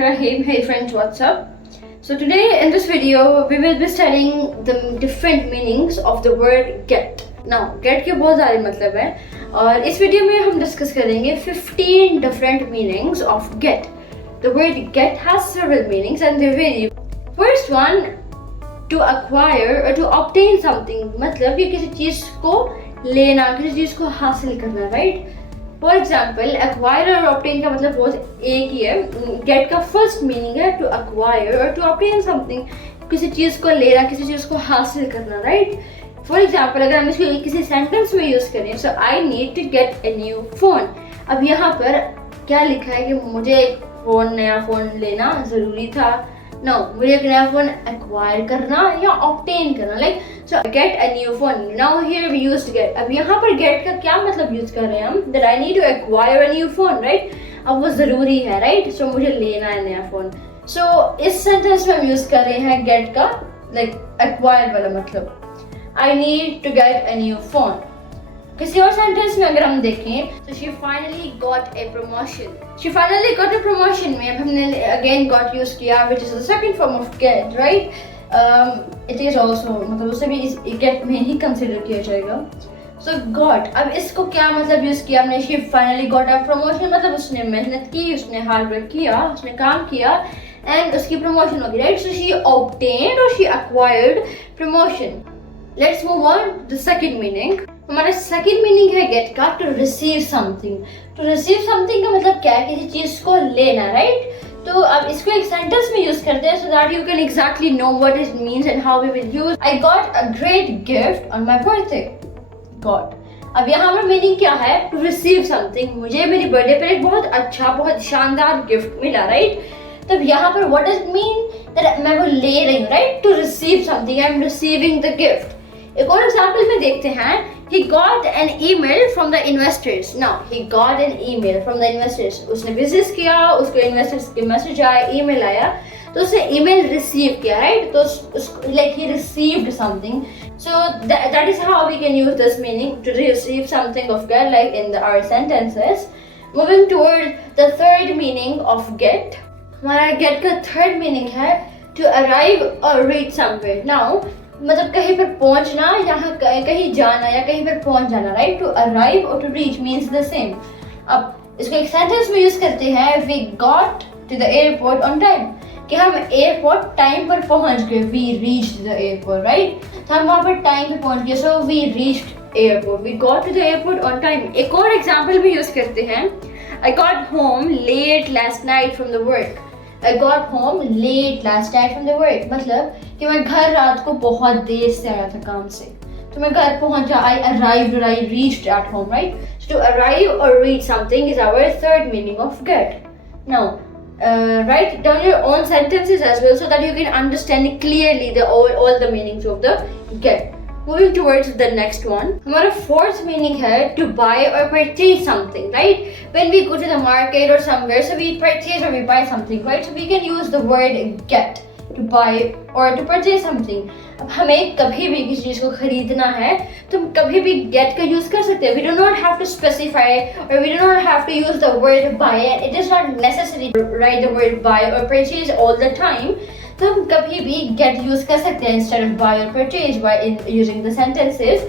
Bismillahirrahmanirrahim. Hey friends, what's up? So today in this video we will be studying the different meanings of the word get. Now get के बहुत सारे मतलब हैं और इस वीडियो में हम डिस्कस करेंगे 15 different meanings of get. The word get has several meanings and they vary. First one, to acquire or to obtain something, मतलब ये किसी चीज़ को लेना, किसी चीज़ को हासिल करना, right? फॉर एग्जाम्पल एक्वायर और ऑब्टेन का मतलब बहुत एक ही है. गेट का फर्स्ट मीनिंग है टू एक्वायर और टू ऑब्टेन समथिंग, किसी चीज़ को लेना, किसी चीज़ को हासिल करना, राइट? फॉर एग्जाम्पल अगर हम इसको किसी सेंटेंस में यूज़ करें, so I need to get a new phone. अब यहाँ पर क्या लिखा है कि मुझे एक नया फ़ोन लेना ज़रूरी था. नो, मुझे एक नया फ़ोन एक्वायर करना या ऑब्टेन करना, like so get a new phone. Now here we used get. अब यहाँ पर गेट का क्या मतलब यूज कर रहे हैं हम, that I need to acquire a new phone, right? अब वो ज़रूरी है, राइट? सो मुझे लेना है नया फ़ोन. सो इस सेंटेंस में हम यूज़ कर रहे हैं गेट का, लाइक एक्वायर वाला मतलब, I need to get a new phone. किसी और सेंटेंस में अगर हम देखें तो she finally got a promotion. She finally got a promotion में अब हमने अगेन गॉट यूज किया, which is the second form of get, right? It is also, मतलब उसे भी गेट में ही कंसिडर किया जाएगा. सो गॉट, अब इसको क्या मतलब यूज किया हमने, she finally got a promotion मतलब उसने मेहनत की, उसने हार्ड वर्क किया, उसने काम किया एंड उसकी प्रमोशन होगी, राइट? सो शी ऑब्टेन्ड और she acquired promotion. Let's move on the second meaning. हमारा सेकंड मीनिंग है गेट का to receive something. To receive something का मतलब क्या है, किसी चीज को लेना, राइट? तो अब इसको एक सेंटेंस में यूज करते हैं so that you can exactly know what it means and how we will use. I got a great gift on my birthday. Got, अब यहाँ पर मीनिंग क्या है, टू रिसीव समथिंग. मुझे मेरी बर्थडे पर एक बहुत अच्छा, बहुत शानदार गिफ्ट मिला, राइट? तब यहाँ पर what does it mean, that मैं वो ले रही हूँ, right? To receive something, I am receiving the gift. एक और एग्जाम्पल में देखते हैं. He got an email from the investors. Now he got an email from the investors. उसने बिजनेस किया, उसको इन्वेस्टर्स के मैसेज आया, ईमेल आया, तो उसने ईमेल रिसीव किया, राइट? तो like he received something. So that is how we can use this meaning to receive something of get, like in our sentences. Moving toward the third meaning of get. हमारा get का third meaning है to arrive or reach somewhere. Now मतलब कहीं पर पहुंचना या कहीं जाना या कहीं पर पहुंच जाना, राइट? टू अराइव और to reach means the same. अब इसको एक सेंटेंस में यूज करते हैं, we got to the airport on time, कि हम एयरपोर्ट टाइम पर पहुंच गए. We reached the airport, right? तो हम वहाँ पर टाइम पर पहुंच गए, so we reached airport. We got to the airport on time. एक और एग्जाम्पल भी यूज करते हैं, I got home late last night from the work. I got home late last night from the work. मतलब कि मैं घर रात को बहुत देर से आया था काम से, तो मैं घर पहुंचा. I arrived or I reached at home, right? So to arrive or reach something is our third meaning of get. Now, write down your own sentences as well so that you can understand clearly all the meanings of the get. Moving towards the next one, हमारा fourth meaning है to buy or purchase something, right? When we go to the market or somewhere, so we purchase or we buy something, right? So we can use the word get to buy or to purchase something. अब हमें कभी भी किसी चीज़ को खरीदना है तो हम कभी भी get का यूज़ कर सकते हैं. We do not have to specify or we do not have to use the word buy. It is not necessary to write the word buy or purchase all the time. तो हम कभी भी get यूज कर सकते हैं instead of buy or purchase by in using the sentences.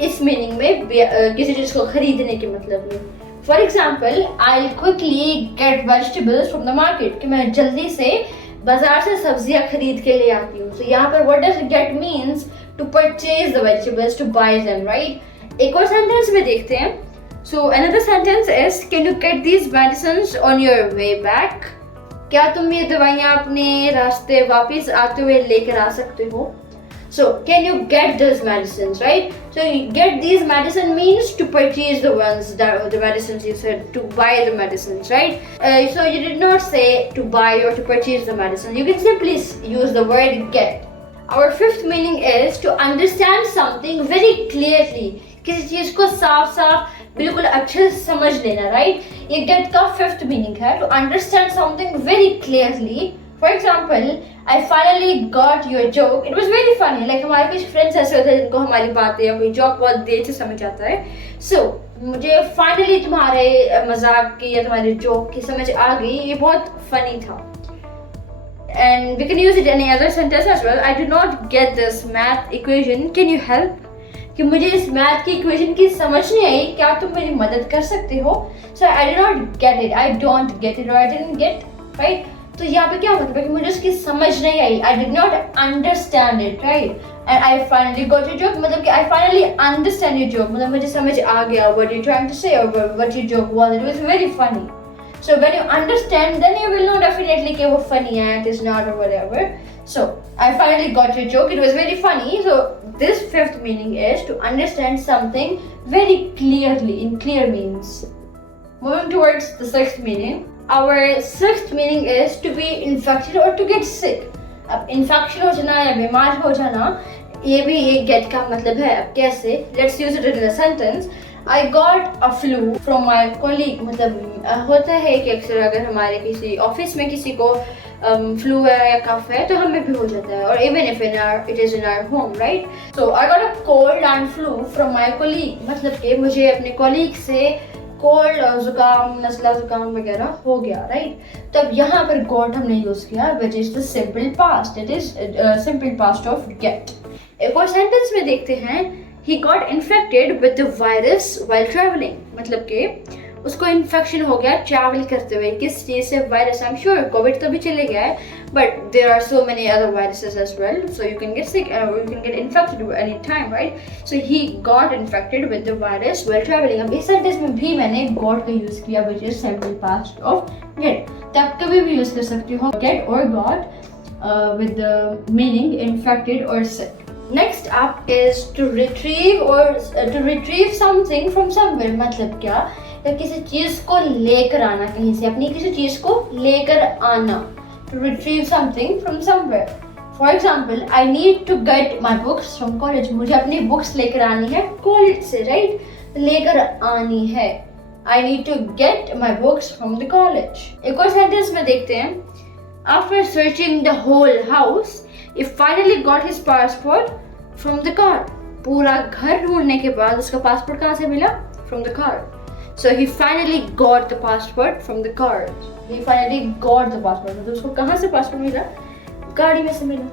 इस मीनिंग में किसी चीज को खरीदने के मतलब में. For example, I'll quickly get vegetables from the market, कि मैं जल्दी से बाजार से सब्जियां खरीद के ले आती हूँ. तो यहाँ पर what does get means, to purchase the vegetables, to buy them, right? एक और सेंटेंस में देखते हैं. So another sentence is, can you get these medicines on your way back? क्या तुम ये दवाइयाँ अपने रास्ते वापस आते हुए लेकर आ सकते हो? So can you get these medicines, right? So get these medicine means to purchase the ones, the medicines you said, to buy the medicines, right? So you did not say to buy or to purchase the medicine. You can simply use the word get. Our fifth meaning is to understand something very clearly. किसी चीज को साफ साफ बिल्कुल अच्छे से समझ लेना, राइट? ये गेट का फिफ्थ मीनिंग है, to understand something very clearly. For example, I finally got your joke, it was very funny. Like हमारे कुछ फ्रेंड्स ऐसे होते हैं जिनको हमारी बातें या कोई जोक बहुत देर से समझ आता है. सो मुझे फाइनली तुम्हारे मजाक की या तुम्हारे जोक की समझ आ गई, ये बहुत फनी था. and we can use it in any other sentence as well. I do not get this math equation, can you help? कि मुझे इस मैथ की इक्वेशन की समझ नहीं आई, क्या तुम मेरी मदद कर सकते हो? So I did not get it, I don't get it or I didn't get, right? तो यहाँ पे क्या मतलब है कि मुझे उसकी समझ नहीं आई, I did not understand it, right? And I finally got your joke, मतलब कि I finally understand your joke, मतलब मुझे समझ आ गया what you're trying to say or what your joke was. It was very funny. So when you understand, then you will know definitely कि वो funny है, it is not or whatever. So I finally got your joke. It was very funny. So this fifth meaning is to understand something very clearly in clear means. Moving towards the sixth meaning. Our sixth meaning is to be infected or to get sick. अब infection हो जाना या बीमार हो जाना, ये भी एक get का मतलब है. अब कैसे? Let's use it in a sentence. I got a flu from my colleague. मतलब होता है कि अक्सर अगर हमारे किसी ऑफिस में किसी को फ्लू है या कफ है तो हमें भी हो जाता है, और even if it is in our home, right? So I got a cold and flu from my colleague, मतलब कि मुझे अपने कोलीग से कोल्ड और जुकाम, नज़ला जुकाम वगैरह हो गया, राइट? तब यहाँ पर गॉट हमने यूज किया which is the simple past, it is simple past of get. एक और सेंटेंस में देखते हैं, he got infected with the virus while traveling, मतलब कि उसको इन्फेक्शन हो गया ट्रैवल करते हुए. किस चीज़ से? Virus. I am sure COVID तो भी चले गया है, but there are so many other viruses as well, so you can get sick, you can get infected any time, right? So he got infected with the virus while travelling. अब इस सेंटेंस में भी मैंने गॉट का यूज़ किया which is simple past of get. तो आप कभी भी यूज़ कर सकते हो गेट और got with the meaning infected और सिक. Next up is to retrieve or to retrieve something from somewhere. मतलब क्या? या किसी चीज़ को लेकर आना कहीं से, अपनी किसी चीज़ को लेकर आना. To retrieve something from somewhere. For example, I need to get my books from college. मुझे अपनी बुक्स लेकर आनी है कॉलेज से, राइट? लेकर आनी है. I need to get my books from the college. एक और सेंटेंस में देखते हैं. After searching the whole house, he finally got his passport from the car. पूरा घर ढूंढने के बाद उसका पासपोर्ट कहाँ से मिला? From the car. So he finally got the passport from the car. He finally got the passport. मतलब उसको कहाँ से पासपोर्ट मिला? गाड़ी में से मिला.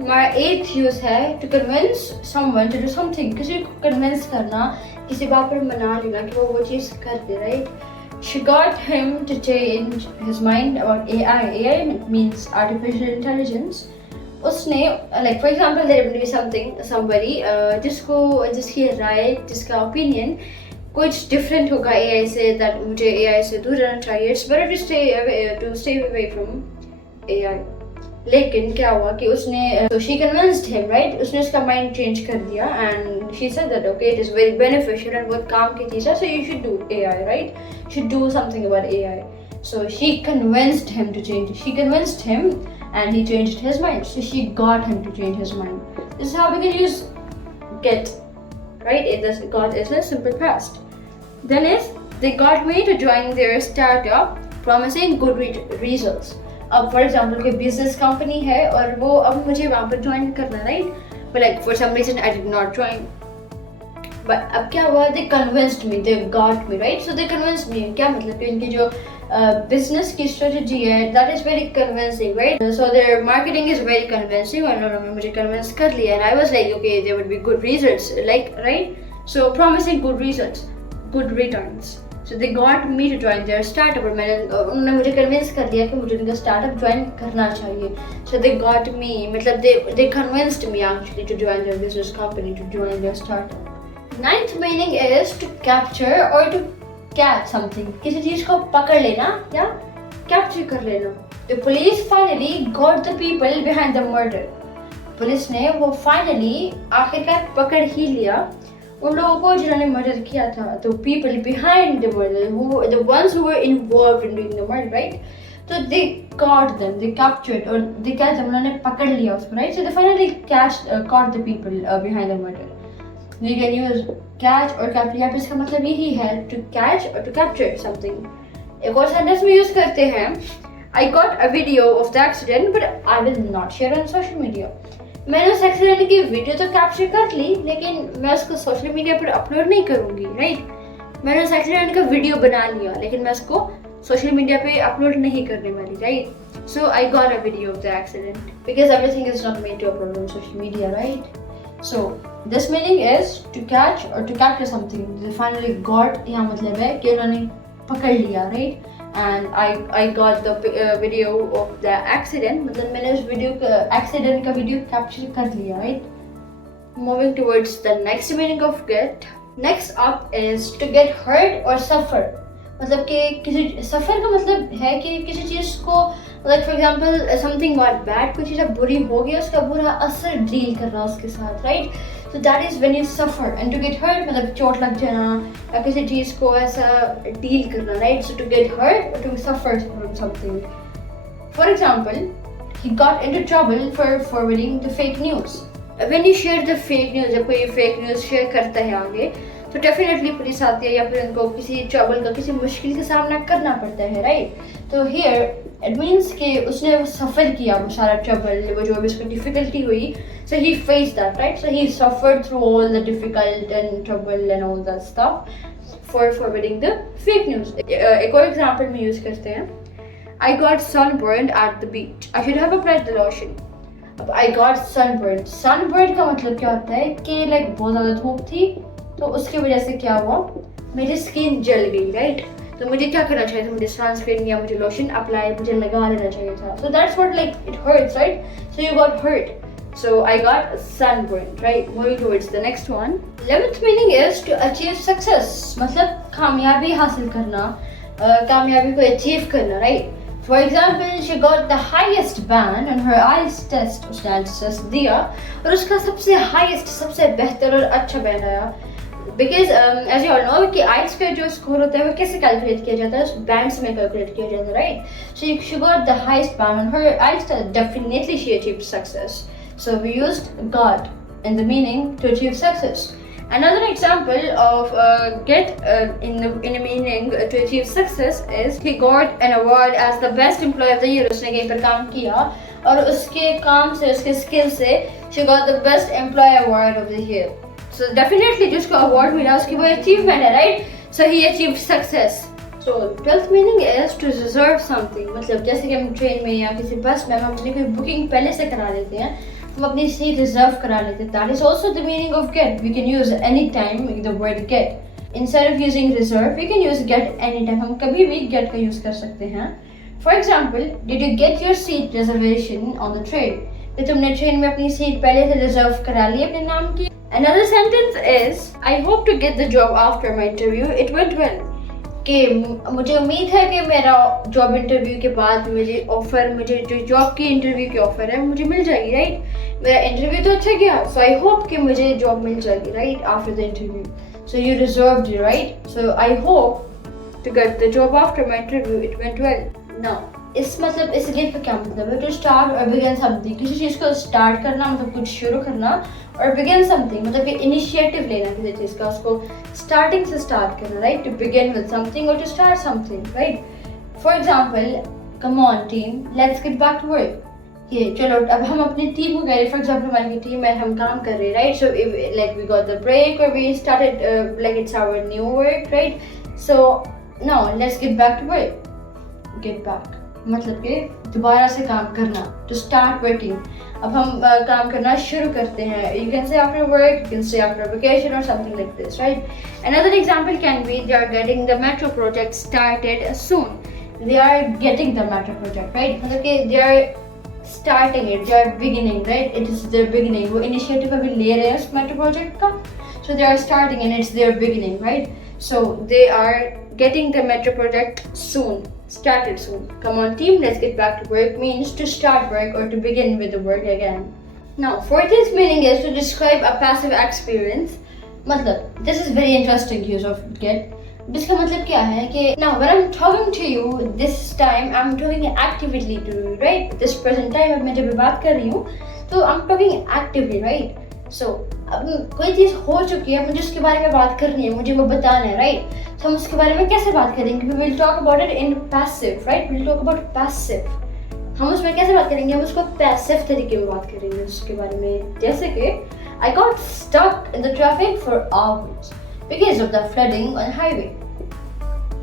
हमारा eighth use है to convince someone to do something. किसी को convince करना, किसी बात पर मना लेना कि वो चीज़ कर दे, right? She got him to change his mind about AI. AI means artificial intelligence. उसने like for example there will be somebody जिसकी राय, जिसका opinion कुछ different होगा AI से, that मुझे AI से दूर रहना चाहिए. It's better to stay away from AI. लेकिन क्या हुआ कि उसने so she convinced him, right? उसने उसका mind change कर दिया and she said that okay it is very beneficial and बहुत काम की चीज़ है, so you should do AI, right? You should do something about AI. So she convinced him to change. She convinced him and he changed his mind. So she got him to change his mind. This is how we can use get, right? Got is a simple past. Then is they got me to join their startup promising good results. अब for example कोई business company है और वो अब मुझे वहाँ पर join करना, right? But like for some reason I did not join. But अब क्या हुआ? They convinced me, they got me, right? So they convinced me. क्या मतलब कि इनकी जो business की strategy है, that is very convincing, right? So their marketing is very convincing. और उन्होंने मुझे convince कर लिया, and I was like, okay, there would be good results, like, right? So promising good results, good returns. So they got me to join their startup. और उन्होंने मुझे convince कर दिया कि मुझे उनका startup join करना चाहिए. So they got me, मतलब they convinced me actually to join their business company, to join their startup. Ninth meaning is to capture or to catch something. किसी चीज को पकड़ लेना या capture कर लेना. The police finally got the people behind the murder. Police ने वो finally आखिरकार पकड़ ही लिया उन लोगों को जिन्होंने मर्डर किया था. The people behind the murder, the ones who were involved in doing the murder, right? So they caught them, they captured or they catch them. उन्होंने पकड़ लिया उसको, right? So they finally caught the people behind the murder. We can use catch or capture. यहाँ पे इसका मतलब यही है to catch or to capture something. एक और सेंटेंस में यूज करते हैं I got a video of the accident but I will not share on social media. मैंने उस एक्सीडेंट की वीडियो तो कैप्चर कर ली लेकिन मैं उसको सोशल मीडिया पर अपलोड नहीं करूँगी, राइट? मैंने उस एक्सीडेंट का वीडियो बना लिया लेकिन मैं उसको सोशल मीडिया पे अपलोड नहीं करने वाली, right? So I got a video of the accident because everything is not made to upload on social media, right? So this meaning is to catch or to capture something. They finally got यहाँ मतलब है कि उन्होंने पकड़ लिया, right? And I got the video of the accident. मतलब मैंने उस video का accident का video capture कर लिया, right? Moving towards the next meaning of get. Next up is to get hurt or suffer. मतलब कि किसी सफ़र का मतलब है कि किसी चीज़ को like for example something got bad, कोई चीज़ बुरी हो गई, उसका बुरा असर डील कर रहा है उसके साथ, right? So that is when you suffer. And to get hurt मतलब चोट लग जाना या किसी चीज़ को ऐसा डील करना, right? So to get hurt or to suffer from something. For example, he got into trouble for forwarding the fake news. When you share the fake news, जब कोई fake news share करता है आगे, तो डेफिनेटली पुलिस आती है या फिर उनको किसी ट्रबल का किसी मुश्किल का सामना करना पड़ता है, राइट? तो हियर इट मीन्स कि उसने सफ़र किया वो सारा ट्रबल, वो जो भी उसको डिफ़िकल्टी हुई, so he face that, right? So he suffered through all the difficult and trouble and all that stuff for forwarding the fake news. एक और एग्जाम्पल में यूज़ करते हैं. I got sunburned at the beach. I should have applied the lotion. अब I got सनबर्न्ड. सनबर्न्ड का मतलब क्या होता है कि लाइक बहुत ज़्यादा धूप थी तो उसकी वजह से क्या हुआ, मेरी स्किन जल गई, राइट? तो मुझे क्या करना चाहिए था, मुझे सनस्क्रीन या मुझे लोशन अप्लाई मुझे लगा लेना चाहिए था. So that's what like it hurts, right? So you got hurt. So I got sunburn, right? Moving towards the next one. 11th meaning is to achieve success. मतलब कामयाबी हासिल करना, कामयाबी को अचीव करना, right? For example, she got the highest band on her IELTS test. उसने IELTS test दिया और उसका सबसे highest, सबसे बेहतर और अच्छा बैंड आया. Because as you all know कि IELTS का जो स्कोर होता है वो कैसे कैलकुलेट किया जाता है, उस बैंड्स में कैलकुलेट किया जाता है, right? So she got the highest band on her IELTS test. Definitely she achieved success. So we used got in the meaning to achieve success. Another example of get in a meaning to achieve success is he got an award as the best employee of the year. उसने कहीं पर काम किया और उसके काम से, उसके स्किल से she got the best employee award of the year. So definitely जिसको award मिला उसकी वो achievement है, right? So he achieved success. So 12th meaning is to reserve something. मतलब जैसे कि हम ट्रेन में या किसी बस में हम अपनी कोई बुकिंग पहले से करा लेते हैं, हम अपनी सीट रिजर्व करा लेते हैं. That is also the meaning of get. We can use anytime the word get. Instead of using reserve, we can use get anytime. हम कभी भी get का use कर सकते हैं. For example, did you get your seat reservation on the train? कि तुमने ट्रेन में अपनी सीट पहले से रिजर्व करा ली अपने नाम की. Another sentence is I hope to get the job after my interview. It went well. कि मुझे उम्मीद है कि मेरा जॉब इंटरव्यू के बाद मुझे जो जॉब की इंटरव्यू की ऑफर है मुझे मिल जाएगी, राइट? मेरा इंटरव्यू तो अच्छा गया, सो आई होप कि मुझे जॉब मिल जाएगी, right? After the interview. So you reserved, right? So I hope to get the job after my interview. It went well. Now इस मतलब इस गेट का क्या मतलब है? टू स्टार्ट और बिगिन समथिंग. किसी चीज़ को स्टार्ट करना मतलब कुछ शुरू करना, और बिगिन समथिंग मतलब कि इनिशिएटिव लेना किसी चीज़ का, उसको स्टार्टिंग से स्टार्ट करना, right? To begin with something or to start something, right? For example, come on team, let's get back to work. ये चलो अब हम अपनी टीम को गए. फॉर एग्जाम्पल हमारी टीम में हम काम कर रहे हैं, right? So like we got the break और we started like it's our new work, right? So now let's get back to work. Get back मतलब कि दोबारा से काम करना, टू स्टार्ट वर्किंग. अब हम काम करना शुरू करते हैं. You can say after work, you can say after vacation or something like this, right? Another example can be they are getting the metro project started soon. They are getting the metro project, right? मतलब कि they are starting it, they are beginning, right? It is their beginning. वो initiative अभी ले रहे हैं उस metro project का, so they are starting and it's their beginning, right? So they are getting the metro project soon, started soon. Come on team, let's get back to work means to start work or to begin with the work again. Now 14th meaning is to describe a passive experience. मतलब this is very interesting use of get. इसका मतलब क्या है कि now when I'm talking to you this time I'm talking actively to you, right? This present time अब मैं जब बात कर रही हूँ तो I'm talking actively, right? So अब कोई चीज़ हो चुकी है, मुझे उसके बारे में बात करनी है, मुझे वो बताना है, राइट? तो हम उसके बारे में कैसे बात करेंगे? We will talk about it in passive, right? We'll talk about passive. हम उसमें कैसे बात करेंगे? हम उसको पैसिव तरीके में बात करेंगे उसके बारे में. जैसे कि I got stuck in the traffic for hours because of the flooding on highway.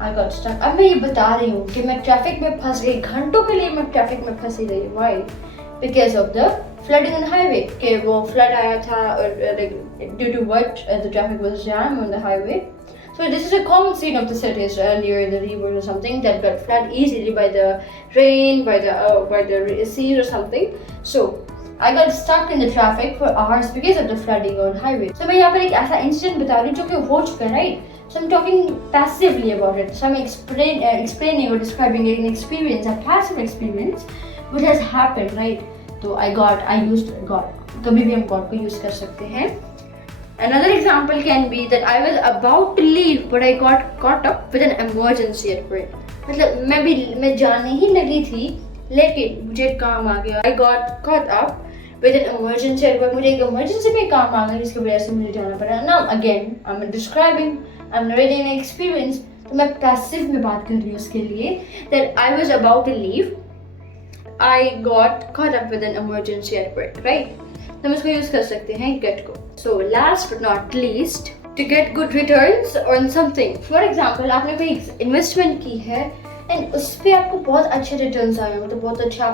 I got stuck. अब मैं ये बता रही हूँ कि मैं ट्रैफिक में फंस गई, घंटों के लिए मैं ट्रैफिक में फंसी रही. Why? Because of the flooding on the highway. कि वो flood आया था और due to what the traffic was jammed on the highway. So this is a common scene of the cities near the river or something that got flooded easily by the rain, by the sea or something. So I got stuck in the traffic for hours because of the flooding on highway. So मैं यहाँ पर एक ऐसा incident बता रही हूँ जो कि हो चुका है, right? So I'm talking passively about it. So I'm explaining or describing an experience, a passive experience, which has happened, right? So I used God. कभी भी हम God को use कर सकते हैं. Another example can be that I was about to leave, but I got caught up with an emergency at work. मतलब मैं जाने ही लगी थी, लेकिन मुझे काम आ गया. I got caught up with an emergency at work. मुझे एक emergency में काम आ गया जिसकी वजह से मुझे जाना पड़ा. Now again, I'm describing, I'm narrating an experience. तो मैं passive में बात कर रही हूँ उसके लिए that I was about to leave. I got caught up with an emergency at work, right? तो हम इसको यूज कर सकते हैं get को. So last but not least, to get good returns on something. For example, आपने कोई investment की है and उस पे आपको बहुत अच्छे returns आए, मतलब बहुत अच्छा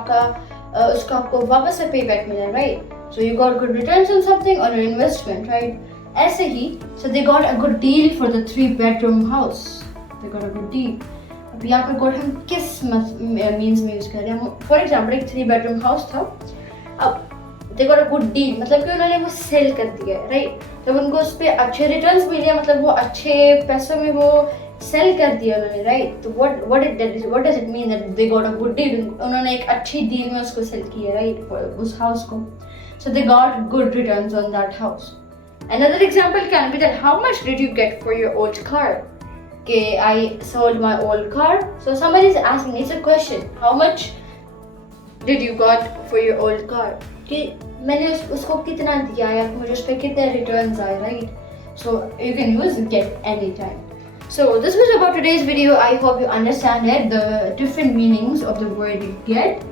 उसका आपको वापस से payback मिला, right? So you got good returns on something on your investment, right? ऐसे ही, so they got a good deal for the 3-bedroom house. They got a good deal. अब यहाँ पर good हम किस means में यूज कर रहे हैं? For example, एक 3-bedroom house था. अब they got a good deal, मतलब कि उन्होंने वो सेल कर दिया है, राइट? जब उनको उस पर अच्छे रिटर्न्स मिले, मतलब वो अच्छे पैसों में वो सेल कर दिया उन्होंने, राइट? तो what does it mean that they got a good deal? उन्होंने एक अच्छी डील में उसको सेल किया, राइट? उस हाउस को. So they got good returns on that house. Another example can be that how much did you get for your old car? Okay, I sold my old car. So somebody is asking, it's a question. How much did you got for your old car? कि मैंने उसको कितना दिया है, मुझे उस पर कितने रिटर्न्स आए, right? So you can use get anytime. So this was about today's video. I hope you understand it, the different meanings of the word get.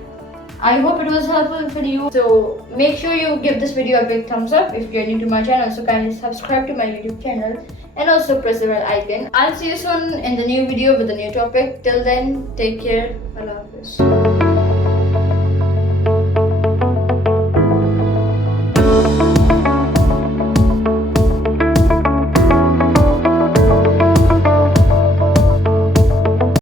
I hope it was helpful for you. So make sure you give this video a big thumbs up if you're new to my channel. So kindly subscribe to my YouTube channel and also press the bell icon. I'll see you soon in the new video with a new topic. Till then, take care. Allah Hafiz.